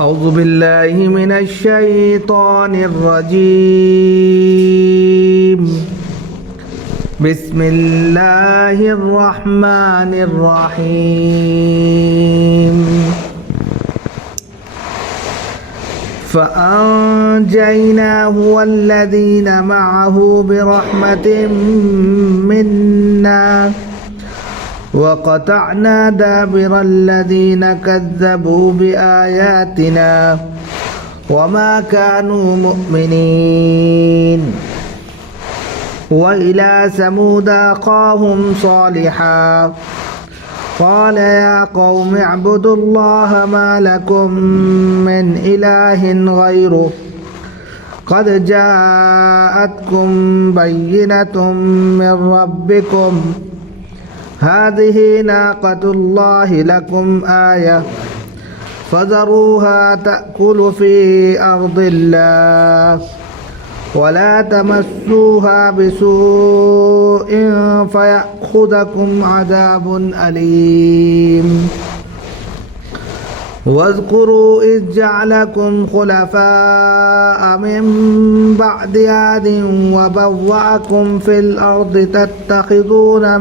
أعوذ بالله من الشيطان الرجيم بسم الله الرحمن الرحيم فأنجيناه والذين معه برحمة منا وقطعنا دابر الذين كذبوا بآياتنا وما كانوا مؤمنين وإلى ثمود أخاهم صالحا قال يا قوم اعبدوا الله ما لكم من إله غيره قد جاءتكم بينة من ربكم هذه ناقة الله لكم آية فذروها تأكل في أرض الله ولا تمسوها بسوء فيأخذكم عذاب أليم واذكروا إذ جعلكم خلفاء من بعد عاد وبوأكم في الأرض تتخذون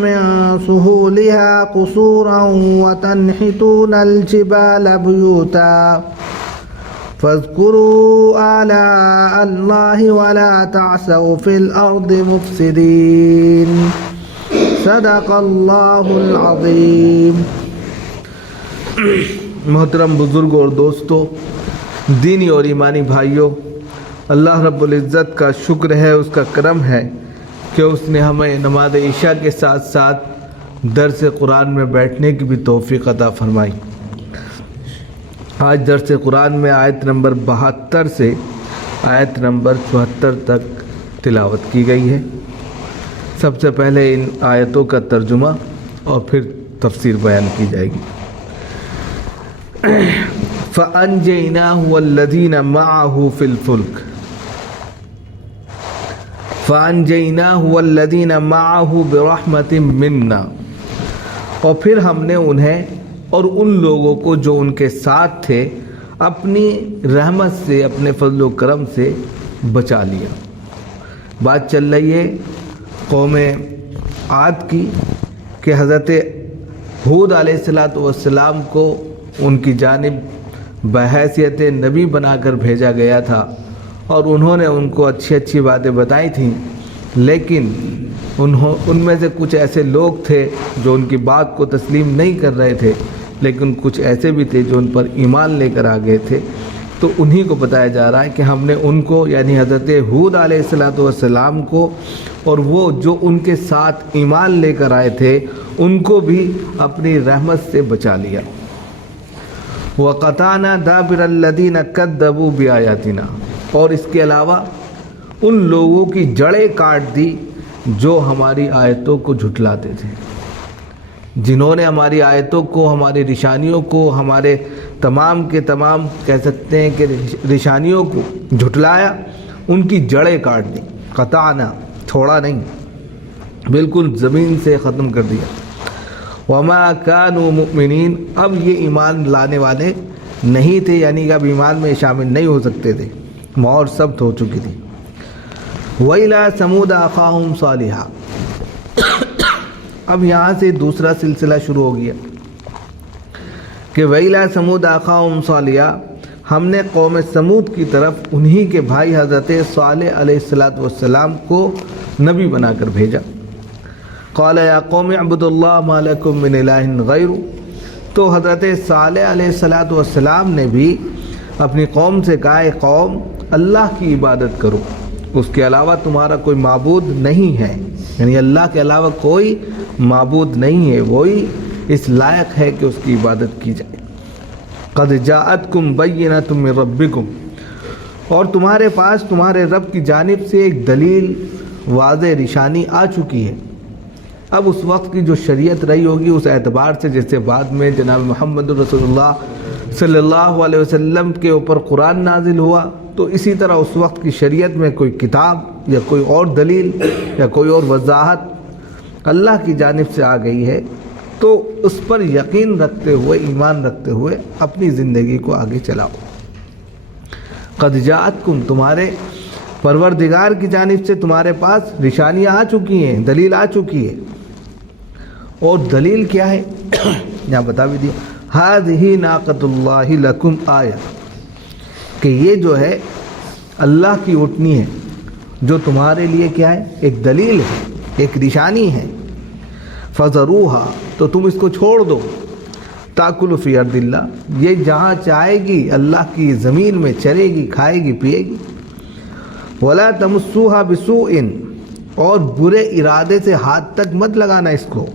من سهولها قصورا وتنحتون الجبال بيوتا فاذكروا آلاء الله ولا تعثوا في الأرض مفسدين صدق اللہ العظیم۔ محترم بزرگوں اور دوستوں، دینی اور ایمانی بھائیوں، اللہ رب العزت کا شکر ہے، اس کا کرم ہے کہ اس نے ہمیں نماز عشاء کے ساتھ ساتھ درس قرآن میں بیٹھنے کی بھی توفیق عطا فرمائی۔ آج درس قرآن میں آیت نمبر 72 سے آیت نمبر 74 تک تلاوت کی گئی ہے۔ سب سے پہلے ان آیتوں کا ترجمہ اور پھر تفسیر بیان کی جائے گی۔ فَأَنْجَيْنَاهُ وَالَّذِينَ مَعَهُ فِي الْفُلْكِ فَأَنْجَيْنَاهُ وَالَّذِينَ مَعَهُ بِرَحْمَةٍ مِّنَّا، اور پھر ہم نے انہیں اور ان لوگوں کو جو ان کے ساتھ تھے اپنی رحمت سے، اپنے فضل و کرم سے بچا لیا۔ بات چل رہی ہے قوم عاد کی کہ حضرت ہود علیہ السلام کو ان کی جانب بحیثیت نبی بنا کر بھیجا گیا تھا، اور انہوں نے ان کو اچھی اچھی باتیں بتائی تھیں، لیکن ان میں سے کچھ ایسے لوگ تھے جو ان کی بات کو تسلیم نہیں کر رہے تھے، لیکن کچھ ایسے بھی تھے جو ان پر ایمان لے کر آ گئے تھے۔ تو انہی کو بتایا جا رہا ہے کہ ہم نے ان کو، یعنی حضرت ہود علیہ السلام کو اور وہ جو ان کے ساتھ ایمان لے کر آئے تھے ان کو بھی اپنی رحمت سے بچا لیا۔ وَقَطَعْنَا دَابِرَ الَّذِينَ كَذَّبُوا بِآيَاتِنَا، اور اس کے علاوہ ان لوگوں کی جڑیں کاٹ دی جو ہماری آیتوں کو جھٹلاتے تھے، جنہوں نے ہماری آیتوں کو، ہماری نشانیوں کو، ہمارے تمام کے تمام کہہ سکتے ہیں کہ نشانیوں کو جھٹلایا، ان کی جڑیں کاٹ دی۔ قطعنا، چھوڑا نہیں، بالکل زمین سے ختم کر دیا۔ وما كانوا مؤمنین، اب یہ ایمان لانے والے نہیں تھے، یعنی کہ اب ایمان میں شامل نہیں ہو سکتے تھے، مہر ثبت ہو چکی تھی۔ وَإِلَىٰ ثَمُودَ أَخَاهُمْ صَالِحًا، اب یہاں سے دوسرا سلسلہ شروع ہو گیا کہ وَإِلَىٰ ثَمُودَ أَخَاهُمْ صَالِحًا، ہم نے قوم سمود کی طرف انہی کے بھائی حضرت صالح علیہ السلام کو نبی بنا کر بھیجا۔ قال یا قوم اعبدوا اللہ ما لکم من الہ غیرہ، تو حضرت صالح علیہ السلام نے بھی اپنی قوم سے کہا، اے قوم اللہ کی عبادت کرو، اس کے علاوہ تمہارا کوئی معبود نہیں ہے، یعنی اللہ کے علاوہ کوئی معبود نہیں ہے، وہی اس لائق ہے کہ اس کی عبادت کی جائے۔ قد جاءتکم بینۃ من ربکم، اور تمہارے پاس تمہارے رب کی جانب سے ایک دلیل، واضح نشانی آ چکی ہے۔ اب اس وقت کی جو شریعت رہی ہوگی اس اعتبار سے، جیسے بعد میں جناب محمد رسول اللہ صلی اللہ علیہ وسلم کے اوپر قرآن نازل ہوا، تو اسی طرح اس وقت کی شریعت میں کوئی کتاب یا کوئی اور دلیل یا کوئی اور وضاحت اللہ کی جانب سے آ گئی ہے تو اس پر یقین رکھتے ہوئے، ایمان رکھتے ہوئے اپنی زندگی کو آگے چلاؤ۔ قد جاءتکم، تمہارے پروردگار کی جانب سے تمہارے پاس نشانیاں آ چکی ہیں، دلیل آ چکی ہے۔ اور دلیل کیا ہے؟ یہاں بتا بھی دیا، ھذہ ناقۃ اللہ لکم آیہ، کہ یہ جو ہے اللہ کی اونٹنی ہے جو تمہارے لیے کیا ہے؟ ایک دلیل ہے، ایک نشانی ہے۔ فذروھا، تو تم اس کو چھوڑ دو، تاکل فی ارض اللہ، یہ جہاں چاہے گی اللہ کی زمین میں چرے گی، کھائے گی، پیے گی۔ ولا تمسوھا بسوء، اور برے ارادے سے ہاتھ تک مت لگانا اس کو۔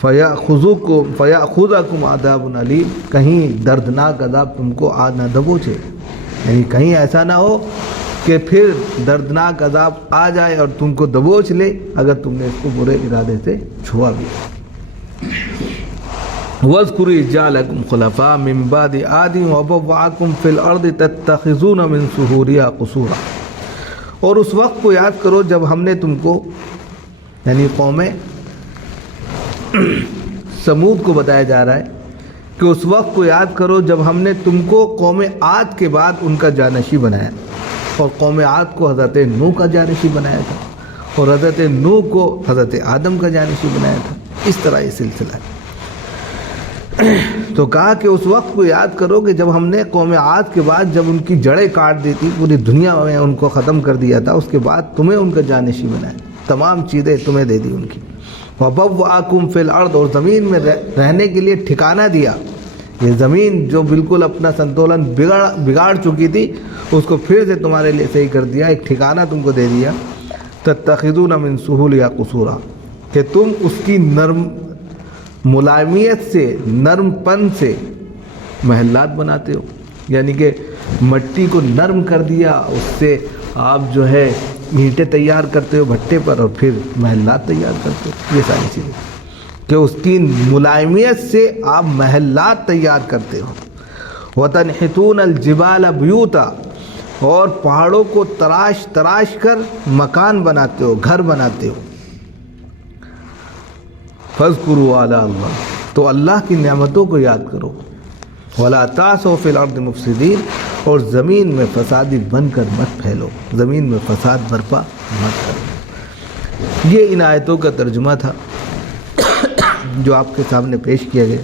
فیاخذکم عذاب علیم، کہیں دردناک عذاب تم کو آ نہ دبوچے، یعنی کہیں ایسا نہ ہو کہ پھر دردناک عذاب آ جائے اور تم کو دبوچ لے اگر تم نے اس کو برے ارادے سے چھوا بھی۔ وَاذْكُرُوا إِذْ جَعَلَكُمْ خُلَفَاءَ مِنْ بَعْدِ عَادٍ وَبَوَّأَكُمْ فِي الْأَرْضِ تَتَّخِذُونَ مِنْ سُهُولِهَا قُصُورًا، اور اس وقت کو یاد کرو جب ہم نے تم کو، یعنی قوم سمود کو بتایا جا رہا ہے کہ اس وقت کو یاد کرو جب ہم نے تم کو قوم عاد کے بعد ان کا جانشی بنایا، اور قوم عاد کو حضرت نوح کا جانشی بنایا تھا، اور حضرت نوح کو حضرت آدم کا جانشی بنایا تھا۔ اس طرح یہ سلسلہ ہے۔ تو کہا کہ اس وقت کو یاد کرو کہ جب ہم نے قوم عاد کے بعد جب ان کی جڑیں کاٹ دی تھی، پوری دنیا میں ان کو ختم کر دیا تھا، اس کے بعد تمہیں ان کا جانشی بنایا، تمام چیزیں تمہیں دے دی ان کی۔ وَبَوَّأَكُمْ فِي الْأَرْضِ، اور زمین میں رہنے کے لیے ٹھکانہ دیا۔ یہ زمین جو بالکل اپنا سنتولن بگاڑ چکی تھی، اس کو پھر سے تمہارے لیے صحیح کر دیا، ایک ٹھکانہ تم کو دے دیا۔ تَتَّخِذُونَ مِن سُهُولِهَا قُصُورًا، کہ تم اس کی نرم ملائمیت سے، نرم پن سے محلات بناتے ہو، یعنی کہ مٹی کو نرم کر دیا، اس سے آپ جو ہے اینٹیں تیار کرتے ہو بھٹے پر، اور پھر محلات تیار کرتے ہو۔ یہ ساری چیزیں کہ اس کی ملائمیت سے آپ محلات تیار کرتے ہو۔ وَتَنْحِتُونَ الْجِبَالَ بُيُوتًا، اور پہاڑوں کو تراش تراش کر مکان بناتے ہو، گھر بناتے ہو۔ فَاذْكُرُوا آلَاءَ اللَّهِ، تو اللہ کی نعمتوں کو یاد کرو۔ وَلَا تَعْثَوْا فِي الْأَرْضِ مُفْسِدِينَ، اور زمین میں فسادی بن کر مت پھیلو، زمین میں فساد برپا مت کرو۔ یہ ان آیتوں کا ترجمہ تھا جو آپ کے سامنے پیش کیا گیا۔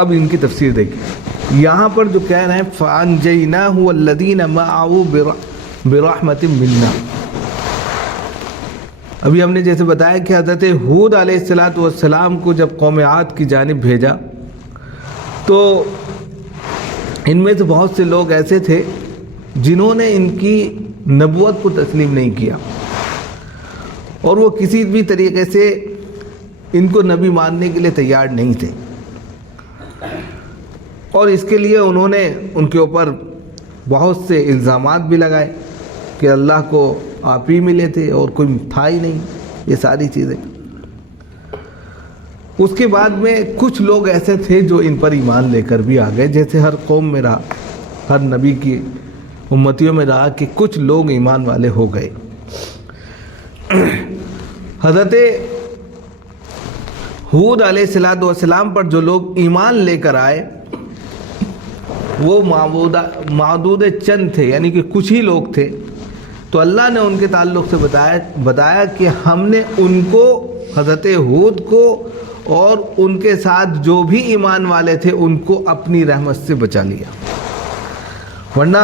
اب ان کی تفسیر دیکھیں۔ یہاں پر جو کہہ رہے ہیں فَأَنْجَيْنَاهُ وَالَّذِينَ مَعَهُ بِرَحْمَةٍ مِنَّا، ابھی ہم نے جیسے بتایا کہ حضرت ہود علیہ السلام کو جب قوم عاد کی جانب بھیجا تو ان میں سے بہت سے لوگ ایسے تھے جنہوں نے ان کی نبوت کو تسلیم نہیں کیا، اور وہ کسی بھی طریقے سے ان کو نبی ماننے کے لیے تیار نہیں تھے، اور اس کے لیے انہوں نے ان کے اوپر بہت سے الزامات بھی لگائے کہ اللہ کو آپ ہی ملے تھے اور کوئی تھا ہی نہیں، یہ ساری چیزیں۔ اس کے بعد میں کچھ لوگ ایسے تھے جو ان پر ایمان لے کر بھی آ گئے، جیسے ہر قوم میں رہا، ہر نبی کی امتیوں میں رہا کہ کچھ لوگ ایمان والے ہو گئے۔ حضرت ہود علیہ السلام پر جو لوگ ایمان لے کر آئے وہ معدود چند تھے، یعنی کہ کچھ ہی لوگ تھے۔ تو اللہ نے ان کے تعلق سے بتایا کہ ہم نے ان کو، حضرت ہود کو اور ان کے ساتھ جو بھی ایمان والے تھے، ان کو اپنی رحمت سے بچا لیا، ورنہ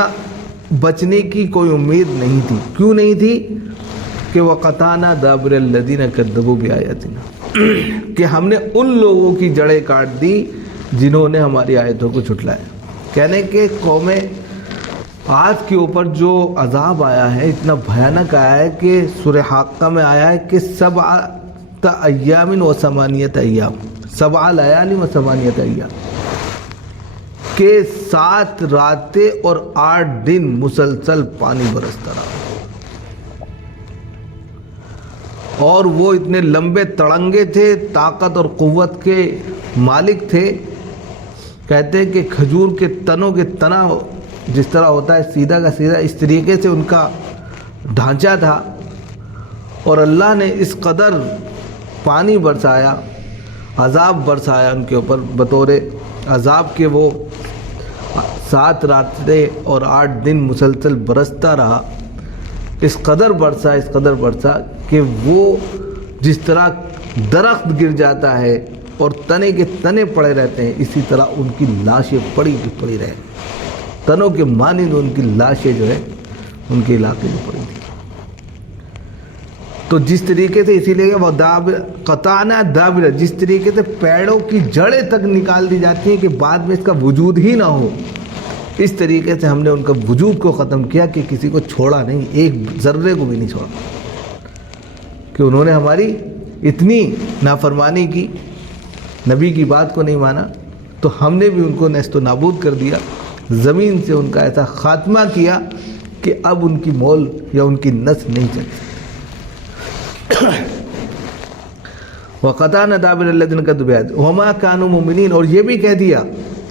بچنے کی کوئی امید نہیں تھی۔ کیوں نہیں تھی؟ کہ وَقَطَعْنَا دَابِرَ الَّذِينَ كَذَّبُوا بِآيَاتِنَا، کہ ہم نے ان لوگوں کی جڑیں کاٹ دی جنہوں نے ہماری آیتوں کو جھٹلایا۔ کہنے کہ قوم عاد کے اوپر جو عذاب آیا ہے اتنا بھیانک آیا ہے کہ سورہ حاقہ میں آیا ہے کہ 7 ایام و 8 ایام، 7 لیال و 8 ایام، کہ 7 راتیں اور 8 دن مسلسل پانی برستا رہا، اور وہ اتنے لمبے تڑنگے تھے، طاقت اور قوت کے مالک تھے۔ کہتے ہیں کہ کھجور کے تنوں کے تنا جس طرح ہوتا ہے سیدھا کا سیدھا، اس طریقے سے ان کا ڈھانچہ تھا، اور اللہ نے اس قدر پانی برسایا، عذاب برسایا ان کے اوپر بطور عذاب کے، وہ 7 راتیں اور 8 دن مسلسل برستا رہا، اس قدر برسا کہ وہ جس طرح درخت گر جاتا ہے اور تنے کے تنے پڑے رہتے ہیں، اسی طرح ان کی لاشیں پڑی کی پڑی رہے، تنوں کے مانند ان کی لاشیں جو ہے ان کے علاقے میں پڑی تھی۔ تو جس طریقے سے، اسی لیے وہ قطعنا دابر، جس طریقے سے پیڑوں کی جڑیں تک نکال دی جاتی ہیں کہ بعد میں اس کا وجود ہی نہ ہو، اس طریقے سے ہم نے ان کا وجود کو ختم کیا کہ کسی کو چھوڑا نہیں، ایک ذرے کو بھی نہیں چھوڑا، کہ انہوں نے ہماری اتنی نافرمانی کی، نبی کی بات کو نہیں مانا، تو ہم نے بھی ان کو نیست و نابود کر دیا، زمین سے ان کا ایسا خاتمہ کیا کہ اب ان کی مول یا ان کی نس نہیں چلتی۔ وَقَطَعْنَا دَابِرَ الَّذِينَ كَذَّبُوا بِآيَاتِنَا وَمَا كَانُوا مُؤْمِنِينَ، اور یہ بھی کہہ دیا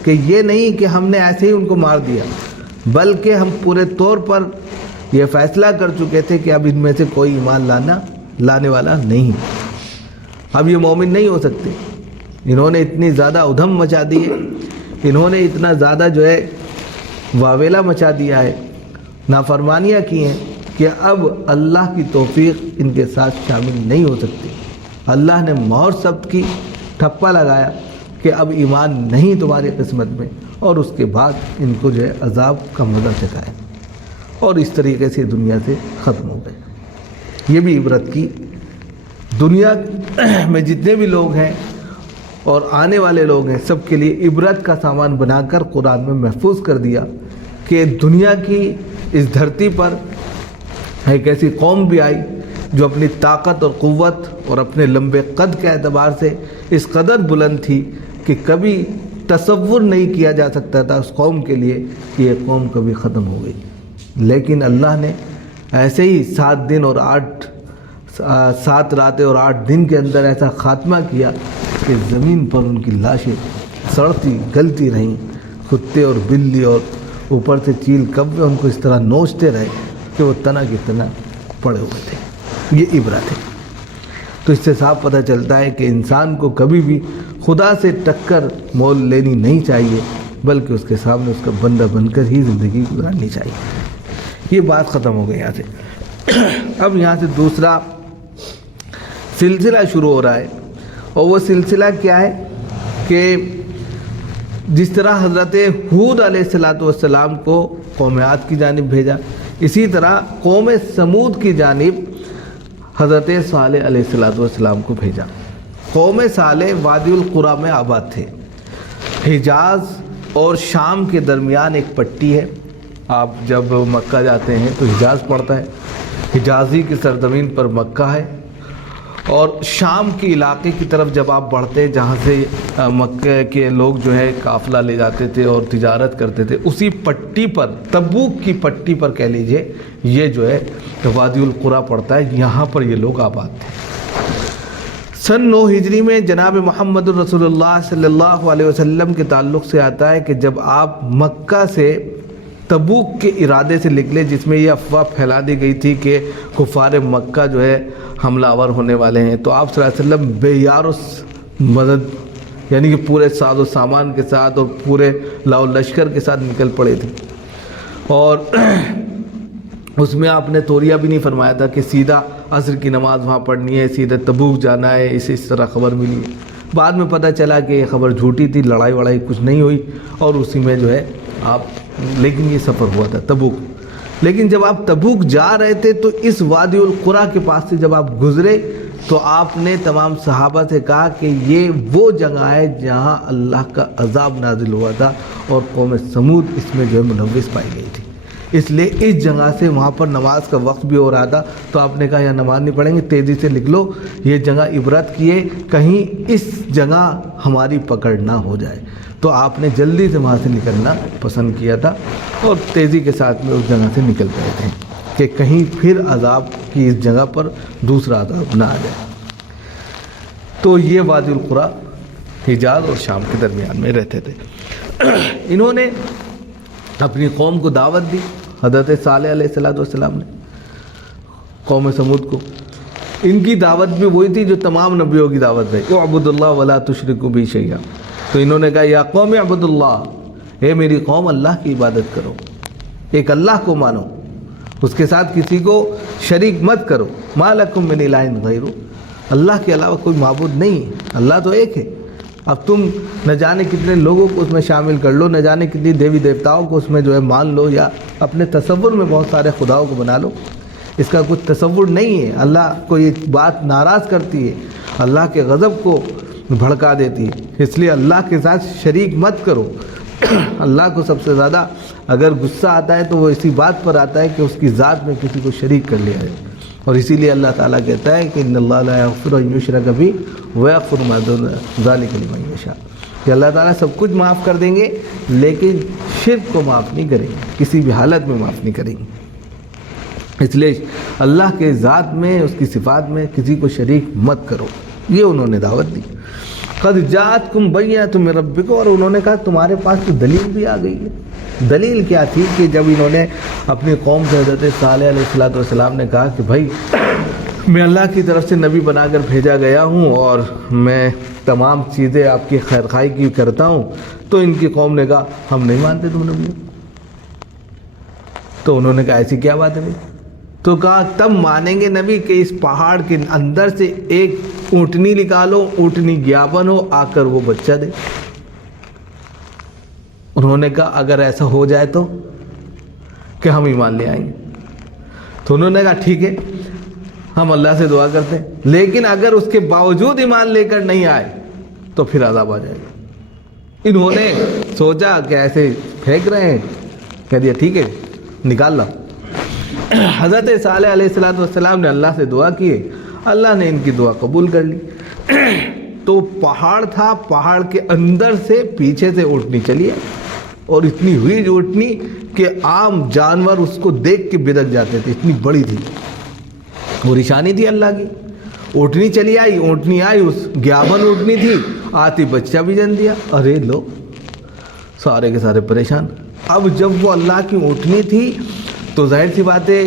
کہ یہ نہیں کہ ہم نے ایسے ہی ان کو مار دیا، بلکہ ہم پورے طور پر یہ فیصلہ کر چکے تھے کہ اب ان میں سے کوئی ایمان لانے والا نہیں، اب یہ مومن نہیں ہو سکتے۔ انہوں نے اتنی زیادہ ادھم مچا دی ہے، انہوں نے اتنا زیادہ جو ہے واویلا مچا دیا ہے، نافرمانیاں کی ہیں کہ اب اللہ کی توفیق ان کے ساتھ شامل نہیں ہو سکتی۔ اللہ نے مہر ثبت کی، ٹھپا لگایا کہ اب ایمان نہیں تمہاری قسمت میں، اور اس کے بعد ان کو جو ہے عذاب کا مزہ چکھایا، اور اس طریقے سے دنیا سے ختم ہو گئے۔ یہ بھی عبرت کی، دنیا میں جتنے بھی لوگ ہیں اور آنے والے لوگ ہیں، سب کے لیے عبرت کا سامان بنا کر قرآن میں محفوظ کر دیا کہ دنیا کی اس دھرتی پر ایک ایسی قوم بھی آئی جو اپنی طاقت اور قوت اور اپنے لمبے قد کے اعتبار سے اس قدر بلند تھی کہ کبھی تصور نہیں کیا جا سکتا تھا اس قوم کے لیے کہ یہ قوم کبھی ختم ہو گئی، لیکن اللہ نے ایسے ہی 7 راتیں اور 8 دن کے اندر ایسا خاتمہ کیا کہ زمین پر ان کی لاشیں سڑتی گلتی رہیں، کتے اور بلی اور اوپر سے چیل کبے ان کو اس طرح نوچتے رہے کہ وہ تنا کی تنا پڑے ہوئے تھے۔ یہ عبرت ہے۔ تو اس سے صاف پتہ چلتا ہے کہ انسان کو کبھی بھی خدا سے ٹکر مول لینی نہیں چاہیے، بلکہ اس کے سامنے اس کا بندہ بن کر ہی زندگی گزارنی چاہیے۔ یہ بات ختم ہو گئی یہاں سے۔ اب یہاں سے دوسرا سلسلہ شروع ہو رہا ہے، اور وہ سلسلہ کیا ہے کہ جس طرح حضرت ہود علیہ السلام کو قوم عاد کی جانب بھیجا، اسی طرح قوم سمود کی جانب حضرت صالح علیہ السلام کو بھیجا۔ قوم صالح وادی القریٰ میں آباد تھے، حجاز اور شام کے درمیان ایک پٹی ہے۔ آپ جب مکہ جاتے ہیں تو حجاز پڑتا ہے، حجازی کی سرزمین پر مکہ ہے، اور شام کے علاقے کی طرف جب آپ بڑھتے ہیں جہاں سے مکہ کے لوگ جو ہے قافلہ لے جاتے تھے اور تجارت کرتے تھے، اسی پٹی پر، تبوک کی پٹی پر کہہ لیجئے، یہ جو ہے وادی القریٰ پڑتا ہے، یہاں پر یہ لوگ آباد تھے۔ سن 9 ہجری میں جناب محمد رسول اللہ صلی اللہ علیہ وسلم کے تعلق سے آتا ہے کہ جب آپ مکہ سے تبوک کے ارادے سے نکلے، جس میں یہ افواہ پھیلا دی گئی تھی کہ کفار مکہ جو ہے حملہ آور ہونے والے ہیں، تو آپ صلی اللہ علیہ وسلم بے یار و مدد، یعنی کہ پورے ساز و سامان کے ساتھ اور پورے لاؤ لشکر کے ساتھ نکل پڑے تھے، اور اس میں آپ نے توریہ بھی نہیں فرمایا تھا کہ سیدھا عصر کی نماز وہاں پڑھنی ہے، سیدھا تبوک جانا ہے، اس طرح خبر ملی ہے۔ بعد میں پتہ چلا کہ یہ خبر جھوٹی تھی، لڑائی وڑائی کچھ نہیں ہوئی، اور اسی میں جو ہے آپ، لیکن یہ سفر ہوا تھا تبوک۔ لیکن جب آپ تبوک جا رہے تھے تو اس وادی القریٰ کے پاس سے جب آپ گزرے تو آپ نے تمام صحابہ سے کہا کہ یہ وہ جگہ ہے جہاں اللہ کا عذاب نازل ہوا تھا، اور قوم سمود اس میں جو ہے ملوث پائی گئی تھی، اس لیے اس جگہ سے وہاں پر نماز کا وقت بھی ہو رہا تھا۔ تو آپ نے کہا یہاں نماز نہیں پڑھیں گے، تیزی سے نکلو، یہ جگہ عبرت کی ہے، کہیں اس جگہ ہماری پکڑ نہ ہو جائے۔ تو آپ نے جلدی سے وہاں سے نکلنا پسند کیا تھا، اور تیزی کے ساتھ میں اس جگہ سے نکل گئے تھے کہ کہیں پھر عذاب کی اس جگہ پر دوسرا عذاب نہ آ جائے۔ تو یہ وادی القریٰ حجاز اور شام کے درمیان میں رہتے تھے۔ انہوں نے اپنی قوم کو دعوت دی، حضرت صالح علیہ السلام نے قوم سمود کو، ان کی دعوت بھی وہی تھی جو تمام نبیوں کی دعوت ہے، اعبدوا اللہ ولا تشرکوا بہ شیئا۔ تو انہوں نے کہا یا قوم اعبدوا اللہ، اے میری قوم اللہ کی عبادت کرو، ایک اللہ کو مانو، اس کے ساتھ کسی کو شریک مت کرو، ما لکم من الہ غیرہ، اللہ کے علاوہ کوئی معبود نہیں ہے، اللہ تو ایک ہے۔ اب تم نہ جانے کتنے لوگوں کو اس میں شامل کر لو، نہ جانے کتنی دیوی دیوتاؤں کو اس میں جو ہے مان لو، یا اپنے تصور میں بہت سارے خداؤں کو بنا لو، اس کا کچھ تصور نہیں ہے۔ اللہ کو یہ بات ناراض کرتی ہے، اللہ کے غضب کو بھڑکا دیتی ہے، اس لیے اللہ کے ساتھ شریک مت کرو۔ اللہ کو سب سے زیادہ اگر غصہ آتا ہے تو وہ اسی بات پر آتا ہے کہ اس کی ذات میں کسی کو شریک کر لیا جائے، اور اسی لیے اللہ تعالیٰ کہتا ہے کہ ان اللہ لا یغفر ان یشرک بہ ویغفر ما دون ذلک لمن یشاء، کہ اللہ تعالیٰ سب کچھ معاف کر دیں گے لیکن شرک کو معاف نہیں کریں گے، کسی بھی حالت میں معاف نہیں کریں گے۔ اس لیے اللہ کے ذات میں، اس کی صفات میں کسی کو شریک مت کرو، یہ انہوں نے دعوت دی۔ قد جاءتکم بینۃ من ربکم، اور انہوں نے کہا تمہارے پاس تو دلیل بھی آ گئی ہے۔ دلیل کیا تھی کہ جب انہوں نے اپنی قوم سے حضرت صالح علیہ السلام نے کہا کہ بھائی میں اللہ کی طرف سے نبی بنا کر بھیجا گیا ہوں اور میں تمام چیزیں آپ کی خیر خواہی کی کرتا ہوں، تو ان کی قوم نے کہا ہم نہیں مانتے تم نبی۔ تو انہوں نے کہا ایسی کیا بات ہے؟ تو کہا تب مانیں گے نبی کہ اس پہاڑ کے اندر سے ایک اونٹنی نکالو، اونٹنی گیابن ہو، آ کر وہ بچہ دے۔ انہوں نے کہا اگر ایسا ہو جائے تو کہ ہم ایمان لے آئیں گے۔ تو انہوں نے کہا ٹھیک ہے، ہم اللہ سے دعا کرتے ہیں، لیکن اگر اس کے باوجود ایمان لے کر نہیں آئے تو پھر عذاب آ جائے گا۔ انہوں نے سوچا کہ ایسے پھینک رہے ہیں، کہہ دیا ٹھیک ہے نکال لا۔ حضرت صالح علیہ السلام نے اللہ سے دعا کی، اللہ نے ان کی دعا قبول کر لی۔ تو پہاڑ تھا، پہاڑ کے اندر سے پیچھے سے اونٹنی چلی ہے، اور اتنی ہوئی جو اونٹنی کہ عام جانور اس کو دیکھ کے بدک جاتے تھے، اتنی بڑی تھی، وہ نشانی تھی اللہ کی۔ اونٹنی چلی آئی، اونٹنی آئی، اس گیابن اونٹنی تھی، آتی بچہ بھی جن دیا۔ ارے لو سارے کے سارے پریشان۔ اب جب وہ اللہ کی اونٹنی تھی تو ظاہر سی بات ہے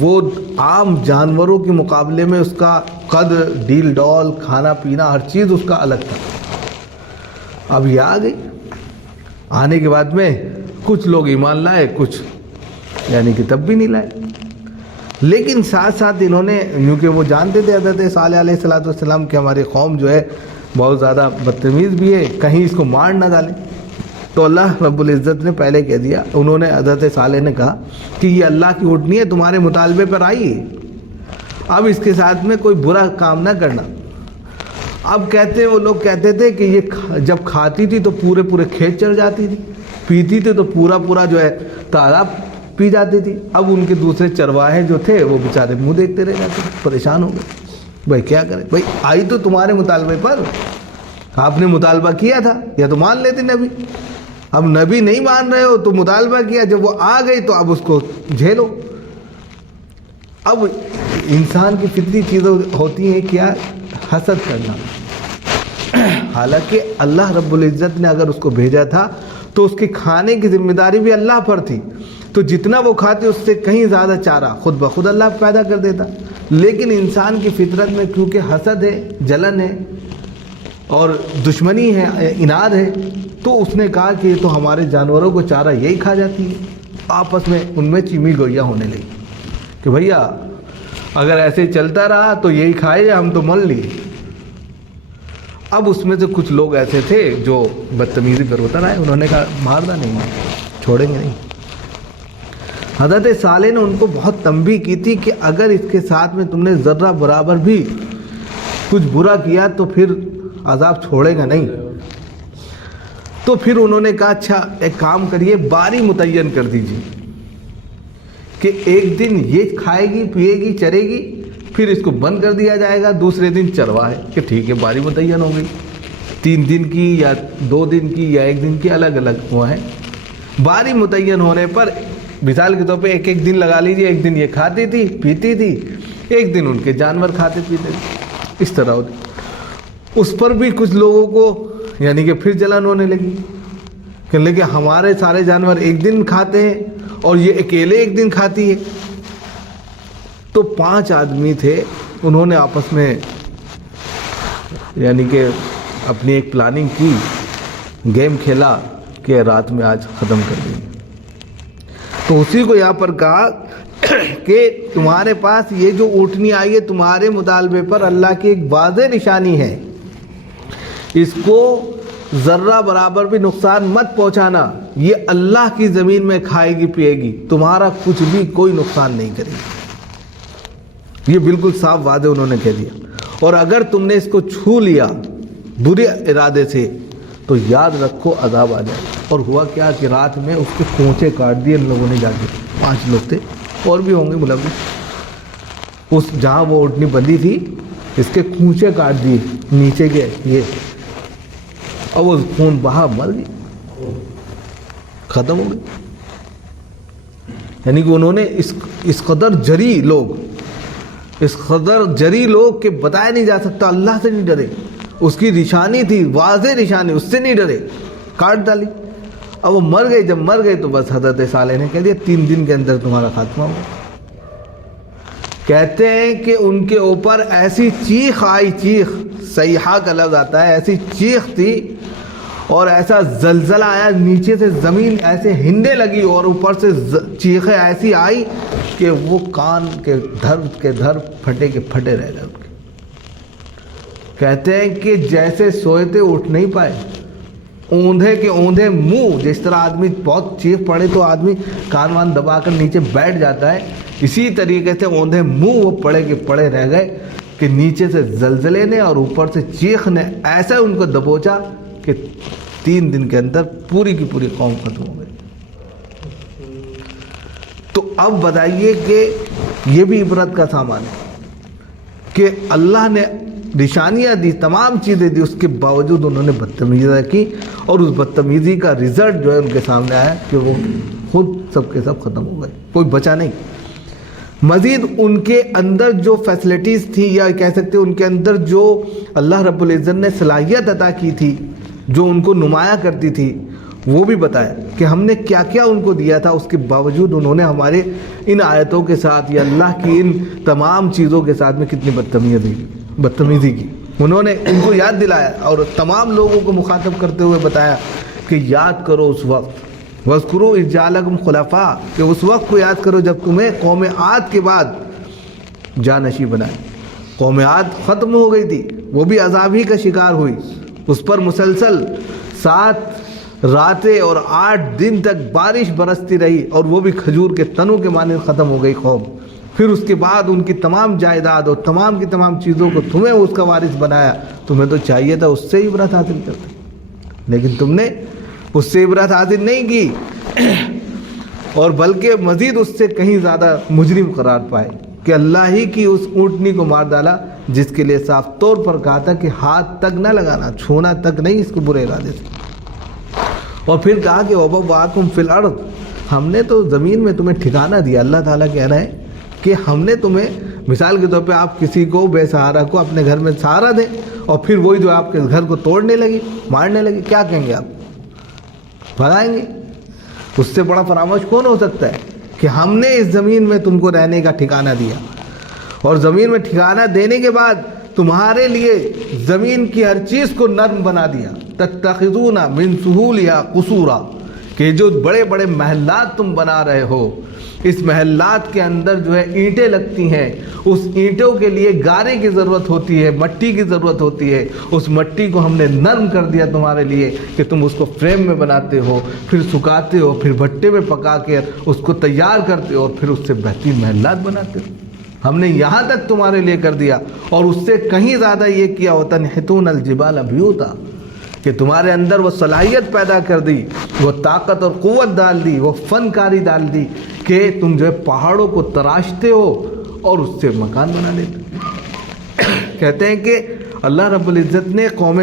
وہ عام جانوروں کے مقابلے میں اس کا قد، ڈیل ڈول، کھانا پینا، ہر چیز اس کا الگ تھا۔ اب یہ آ گئی، آنے کے بعد میں کچھ لوگ ایمان لائے، کچھ یعنی کہ تب بھی نہیں لائے، لیکن ساتھ ساتھ انہوں نے، کیونکہ وہ جانتے تھے حضرت صالح علیہ السلام کہ ہماری قوم جو ہے بہت زیادہ بدتمیز بھی ہے، کہیں اس کو مار نہ ڈالیں، تو اللہ رب العزت نے پہلے کہہ دیا، انہوں نے حضرت صالح نے کہا کہ یہ اللہ کی اونٹنی ہے، تمہارے مطالبے پر آئی ہے، اب اس کے ساتھ میں کوئی برا کام نہ کرنا۔ اب کہتے وہ لوگ کہتے تھے کہ یہ جب کھاتی تھی تو پورے پورے کھیت چڑھ جاتی تھی، پیتی تھی تو پورا پورا جو ہے تالاب پی جاتی تھی۔ اب ان کے دوسرے چرواہے جو تھے وہ بیچارے منہ دیکھتے رہ جاتے، پریشان ہو گئے، بھائی کیا کریں، بھائی آئی تو تمہارے مطالبے پر، آپ نے مطالبہ کیا تھا یا تو مان لیتے نبی، اب نبی نہیں مان رہے ہو تو مطالبہ کیا، جب وہ آ گئی تو اب اس کو جھیلو۔ اب انسان کی فطری چیزیں ہوتی ہیں کیا، حسد کرنا، حالانکہ اللہ رب العزت نے اگر اس کو بھیجا تھا تو اس کے کھانے کی ذمہ داری بھی اللہ پر تھی، تو جتنا وہ کھاتے اس سے کہیں زیادہ چارہ خود بخود اللہ پیدا کر دیتا، لیکن انسان کی فطرت میں کیونکہ حسد ہے، جلن ہے اور دشمنی ہے، اناد ہے، تو اس نے کہا کہ یہ تو ہمارے جانوروں کو چارہ یہی کھا جاتی ہے۔ آپس میں ان میں چیمی گوئیاں ہونے لگی کہ بھیا اگر ایسے چلتا رہا تو یہی کھائے، ہم تو مل لیے۔ اب اس میں سے کچھ لوگ ایسے تھے جو بدتمیزی پر اتر آئے، انہوں نے کہا مارنا نہیں، چھوڑیں گے نہیں۔ حضرت صالح نے ان کو بہت تنبیہ کی تھی کہ اگر اس کے ساتھ میں تم نے ذرہ برابر بھی کچھ برا کیا تو پھر عذاب چھوڑے گا نہیں۔ تو پھر انہوں نے کہا اچھا ایک کام کریے، باری متعین کر دیجیے کہ ایک دن یہ کھائے گی، پیے گی، چرے گی، پھر اس کو بند کر دیا جائے گا، دوسرے دن چروا ہے، کہ ٹھیک ہے باری متعین ہو گئی، 3 دن کی یا 2 دن کی یا 1 دن کی، الگ الگ ہوا ہے۔ باری متعین ہونے پر مثال کے طور پہ ایک دن لگا لیجیے، ایک دن یہ کھاتی تھی پیتی تھی، ایک دن ان کے جانور کھاتے پیتے تھے، اس طرح ہوتی۔ اس پر بھی کچھ لوگوں کو یعنی کہ پھر جلن ہونے لگی کہ لیکن ہمارے سارے جانور ایک دن کھاتے ہیں اور یہ اکیلے ایک دن کھاتی ہے۔ تو 5 آدمی تھے انہوں نے آپس میں یعنی کہ اپنی ایک پلاننگ کی، گیم کھیلا کہ رات میں آج ختم کر دیں گے۔ تو اسی کو یہاں پر کہا کہ تمہارے پاس یہ جو اونٹنی آئی ہے تمہارے مطالبے پر اللہ کی ایک واضح نشانی ہے، اس کو ذرہ برابر بھی نقصان مت پہنچانا، یہ اللہ کی زمین میں کھائے گی پیے گی، تمہارا کچھ بھی کوئی نقصان نہیں کرے گی۔ یہ بالکل صاف واضح انہوں نے کہہ دیا، اور اگر تم نے اس کو چھو لیا برے ارادے سے تو یاد رکھو عذاب آ جائے۔ اور ہوا کیا کہ رات میں اس کے کونچے کاٹ دیے ان لوگوں نے، جا کے 5 لوگ تھے، اور بھی ہوں گے ملوث، اس جہاں وہ اونٹنی بندھی تھی اس کے کونچے کاٹ دیے نیچے کے، یہ اور وہ خون بہا مر گئی، ختم ہو گئی۔ یعنی کہ انہوں نے اس قدر جری لوگ کہ بتایا نہیں جا سکتا، اللہ سے نہیں ڈرے، اس کی نشانی تھی، واضح نشانی، اس سے نہیں ڈرے، کاٹ ڈالی۔ اب وہ مر گئے، جب مر گئے تو بس حضرت صالح نے کہہ دیا 3 دن کے اندر تمہارا خاتمہ ہوگا۔ کہتے ہیں کہ ان کے اوپر ایسی چیخ آئی، چیخ، صیحہ کا لفظ آتا ہے، ایسی چیخ تھی اور ایسا زلزلہ آیا، نیچے سے زمین ایسے ہلنے لگی اور اوپر سے چیخیں ایسی آئی کہ وہ کان کے دھر پھٹے کے پھٹے رہ گئے۔ کہتے ہیں کہ جیسے سوئے تھے اٹھ نہیں پائے، اوندھے کے اوندھے منہ، جس طرح آدمی بہت چیخ پڑے تو آدمی کان وان دبا کر نیچے بیٹھ جاتا ہے، اسی طریقے سے اوندھے منہ وہ پڑے کے پڑے رہ گئے کہ نیچے سے زلزلے نے اور اوپر سے چیخ نے ایسا ان کو دبوچا کہ 3 دن کے اندر پوری کی پوری قوم ختم ہو گئی۔ تو اب بتائیے کہ یہ بھی عبرت کا سامان ہے کہ اللہ نے نشانیاں دی، تمام چیزیں دی، اس کے باوجود انہوں نے بدتمیزی کی، اور اس بدتمیزی کا رزلٹ جو ہے ان کے سامنے آیا کہ وہ خود سب کے سب ختم ہو گئے، کوئی بچا نہیں۔ مزید ان کے اندر جو فیسلٹیز تھی، یا کہہ سکتے ان کے اندر جو اللہ رب العزت نے صلاحیت عطا کی تھی، جو ان کو نمایاں کرتی تھی، وہ بھی بتایا کہ ہم نے کیا کیا ان کو دیا تھا، اس کے باوجود انہوں نے ہمارے ان آیتوں کے ساتھ یا اللہ کی ان تمام چیزوں کے ساتھ میں کتنی بدتمیزی کی۔ انہوں نے ان کو یاد دلایا اور تمام لوگوں کو مخاطب کرتے ہوئے بتایا کہ یاد کرو اس وقت، وَاذْكُرُوا إِذْ جَعَلَكُمْ خُلَفَاءَ، کہ اس وقت کو یاد کرو جب تمہیں قوم عاد کے بعد جانشین بنائے۔ قوم عاد ختم ہو گئی تھی، وہ بھی عذاب ہی کا شکار ہوئی، اس پر مسلسل 7 راتیں اور 8 دن تک بارش برستی رہی، اور وہ بھی کھجور کے تنوں کے مانند ختم ہو گئی قوم۔ پھر اس کے بعد ان کی تمام جائیداد اور تمام کی تمام چیزوں کو تمہیں اس کا وارث بنایا۔ تمہیں تو چاہیے تھا اس سے عبرت حاصل کرتے، لیکن تم نے اس سے عبرت حاصل نہیں کی، اور بلکہ مزید اس سے کہیں زیادہ مجرم قرار پائے کہ اللہ ہی کی اس اونٹنی کو مار ڈالا، جس کے لیے صاف طور پر کہا تھا کہ ہاتھ تک نہ لگانا، چھونا تک نہیں اس کو برے ارادے سے۔ اور پھر کہا کہ وَبَوَّأَكُمْ فِي الْأَرْضِ، ہم نے تو زمین میں تمہیں ٹھکانہ دیا۔ اللہ تعالیٰ کہہ رہے ہیں کہ ہم نے تمہیں، مثال کے طور پہ آپ کسی کو بے سہارا کو اپنے گھر میں سہارا دیں، اور پھر وہی جو آپ کے گھر کو توڑنے لگی، مارنے لگی، کیا کہیں گے آپ؟ بھگائیں گے؟ اس سے بڑا فراموش کون ہو سکتا ہے کہ ہم نے اس زمین میں تم کو رہنے کا ٹھکانہ دیا، اور زمین میں ٹھکانہ دینے کے بعد تمہارے لیے زمین کی ہر چیز کو نرم بنا دیا۔ تتخذون من سہولها قصورا، کہ جو بڑے بڑے محلات تم بنا رہے ہو، اس محلات کے اندر جو ہے اینٹیں لگتی ہیں، اس اینٹوں کے لیے گارے کی ضرورت ہوتی ہے، مٹی کی ضرورت ہوتی ہے، اس مٹی کو ہم نے نرم کر دیا تمہارے لیے کہ تم اس کو فریم میں بناتے ہو، پھر سکھاتے ہو، پھر بھٹے میں پکا کے اس کو تیار کرتے ہو، اور پھر اس سے بہترین محلات بناتے ہو۔ ہم نے یہاں تک تمہارے لیے کر دیا، اور اس سے کہیں زیادہ یہ کیا ہوتا تنحتون الجبال بیوتا، کہ تمہارے اندر وہ صلاحیت پیدا کر دی، وہ طاقت اور قوت ڈال دی، وہ فنکاری ڈال دی کہ تم جو ہے پہاڑوں کو تراشتے ہو اور اس سے مکان بنا لیتے۔ کہتے ہیں کہ اللہ رب العزت نے قوم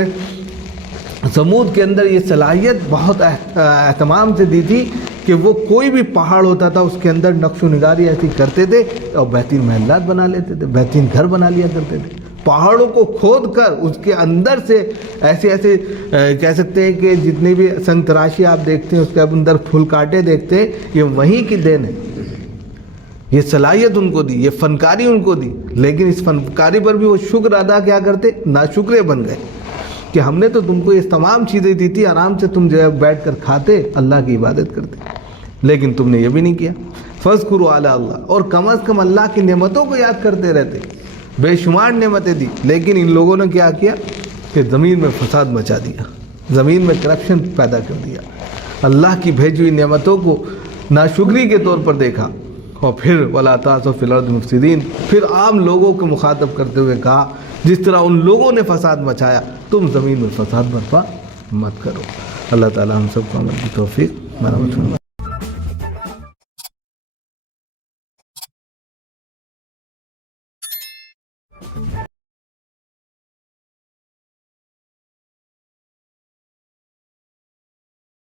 سمود کے اندر یہ صلاحیت بہت اہتمام سے دی تھی کہ وہ کوئی بھی پہاڑ ہوتا تھا اس کے اندر نقش و نگاری ایسی کرتے تھے اور بہترین محلات بنا لیتے تھے، بہترین گھر بنا لیا کرتے تھے۔ پہاڑوں کو کھود کر اس کے اندر سے ایسے کہہ سکتے ہیں کہ جتنی بھی سنگ تراشی آپ دیکھتے ہیں، اس کے اندر پھول کاٹے دیکھتے ہیں، یہ وہیں کی دین ہے، یہ صلاحیت ان کو دی، یہ فنکاری ان کو دی، لیکن اس فنکاری پر بھی وہ شکر ادا کیا کرتے؟ ناشکرے بن گئے کہ ہم نے تو تم کو یہ تمام چیزیں دی تھی، آرام سے تم جو ہے بیٹھ کر کھاتے، اللہ کی عبادت کرتے، لیکن تم نے یہ بھی نہیں کیا۔ فاذکروا علی اللہ، اور کم از کم اللہ کی نعمتوں کو یاد کرتے رہتے، بے شمار نعمتیں دی، لیکن ان لوگوں نے کیا کیا کہ زمین میں فساد مچا دیا، زمین میں کرپشن پیدا کر دیا، اللہ کی بھیجی ہوئی نعمتوں کو ناشکری کے طور پر دیکھا، اور پھر وَلَا تَعْثَوْا فِي الْأَرْضِ مُفْسِدِينَ، پھر عام لوگوں کو مخاطب کرتے ہوئے کہا جس طرح ان لوگوں نے فساد مچایا تم زمین میں فساد برپا مت کرو۔ اللہ تعالی ہم سب کو عمل کی توفیق مرحمت فرمائے۔